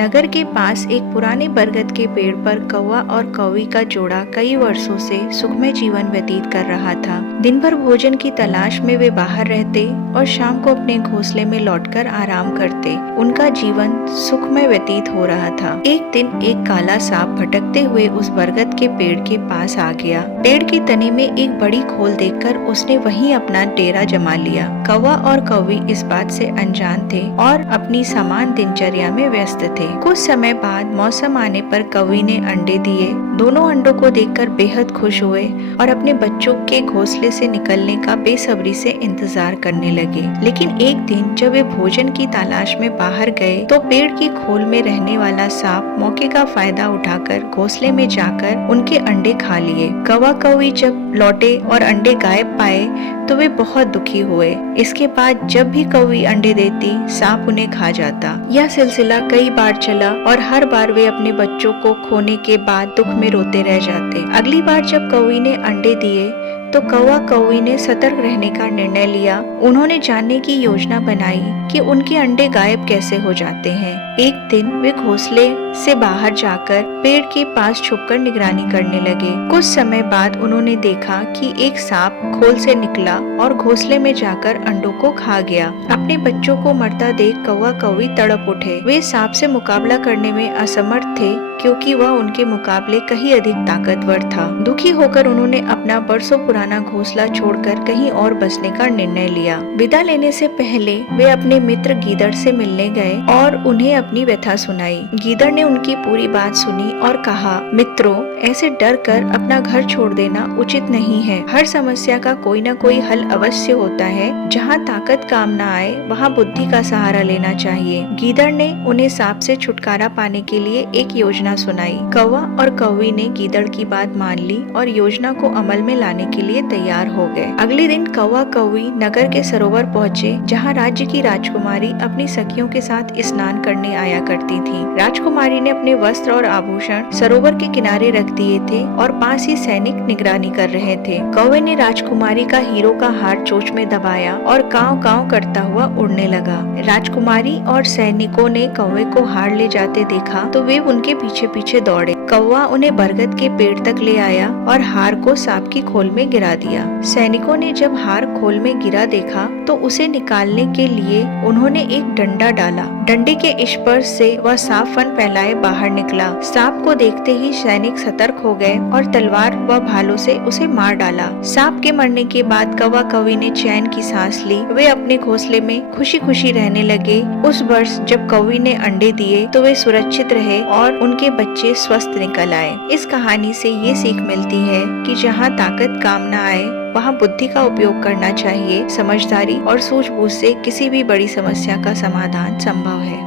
नगर के पास एक पुराने बरगद के पेड़ पर कौवा और कौवी का जोड़ा कई वर्षों से सुखमय जीवन व्यतीत कर रहा था। दिन भर भोजन की तलाश में वे बाहर रहते और शाम को अपने घोंसले में लौटकर आराम करते। उनका जीवन सुखमय व्यतीत हो रहा था। एक दिन एक काला सांप भटकते हुए उस बरगद के पेड़ के पास आ गया। पेड़ के तने में एक बड़ी खोल देखकर उसने वहीं अपना डेरा जमा लिया। कौवा और कौवी इस बात से अनजान थे और अपनी समान दिनचर्या में व्यस्त थे। कुछ समय बाद मौसम आने पर कौवी ने अंडे दिए। दोनों अंडों को देखकर बेहद खुश हुए और अपने बच्चों के घोंसले से निकलने का बेसब्री से इंतजार करने लगे। लेकिन एक दिन जब वे भोजन की तलाश में बाहर गए तो पेड़ की खोल में रहने वाला सांप मौके का फायदा उठाकर घोंसले में जाकर उनके अंडे खा लिए। कौवा कौवी जब लौटे और अंडे गायब पाए तो वे बहुत दुखी हुए। इसके बाद जब भी कौवी अंडे देती, सांप उन्हें खा जाता। यह सिलसिला कई बार चला और हर बार वे अपने बच्चों को खोने के बाद दुख में रोते रह जाते। अगली बार जब कौवी ने अंडे दिए तो कौवा कौवी ने सतर्क रहने का निर्णय लिया। उन्होंने जानने की योजना बनाई कि उनके अंडे गायब कैसे हो जाते हैं। एक दिन वे घोंसले से बाहर जाकर पेड़ के पास छुपकर निगरानी करने लगे। कुछ समय बाद उन्होंने देखा कि एक सांप खोल से निकला और घोंसले में जाकर अंडों को खा गया। अपने बच्चों को मरता देख कौवा कौवी तड़प उठे। वे सांप से मुकाबला करने में असमर्थ थे क्योंकि वह उनके मुकाबले कहीं अधिक ताकतवर था। दुखी होकर उन्होंने अपना बरसों पुराना घोंसला छोड़कर कहीं और बसने का निर्णय लिया। विदा लेने से पहले वे अपने मित्र गीदड़ से मिलने गए और उन्हें अपनी व्यथा सुनाई। गीदड़ ने उनकी पूरी बात सुनी और कहा, मित्रों, ऐसे डर कर अपना घर छोड़ देना उचित नहीं है। हर समस्या का कोई न कोई हल अवश्य होता है। जहाँ ताकत काम न आए वहाँ बुद्धि का सहारा लेना चाहिए। गीदड़ ने उन्हें सांप से छुटकारा पाने के लिए एक योजना सुनाई। कौवा और कौवी ने गीदड़ की बात मान ली और योजना को अमल में लाने के लिए तैयार हो गए। अगले दिन कौवा कौवी नगर के सरोवर पहुँचे, जहाँ राज्य की राजकुमारी अपनी सखियों के साथ स्नान करने आया करती थी। राजकुमारी ने अपने वस्त्र और आभूषण सरोवर के किनारे रख दिए थे और पास ही सैनिक निगरानी कर रहे थे। कौवे ने राजकुमारी का हीरो का हार चोंच में दबाया और कांव कांव करता हुआ उड़ने लगा। राजकुमारी और सैनिकों ने कौवे को हार ले जाते देखा तो वे उनके पीछे पीछे दौड़े। कौवा उन्हें बरगद के पेड़ तक ले आया और हार को सांप की खोल में गिरा दिया। सैनिकों ने जब हार खोल में गिरा देखा तो उसे निकालने के लिए उन्होंने एक डंडा डाला। डंडे के स्पर्श से वह सांप फन फैलाए बाहर निकला। सांप को देखते ही सैनिक सतर्क हो गए और तलवार व भालों से उसे मार डाला। सांप के मरने के बाद कौवा कौवी ने चैन की सांस ली। वे अपने घोंसले में खुशी खुशी रहने लगे। उस वर्ष जब कौवी ने अंडे दिए तो वे सुरक्षित रहे और उनके बच्चे स्वस्थ निकल आए। इस कहानी से ये सीख मिलती है कि जहाँ ताकत काम न आए वहाँ बुद्धि का उपयोग करना चाहिए। समझदारी और सूझबूझ से किसी भी बड़ी समस्या का समाधान संभव है।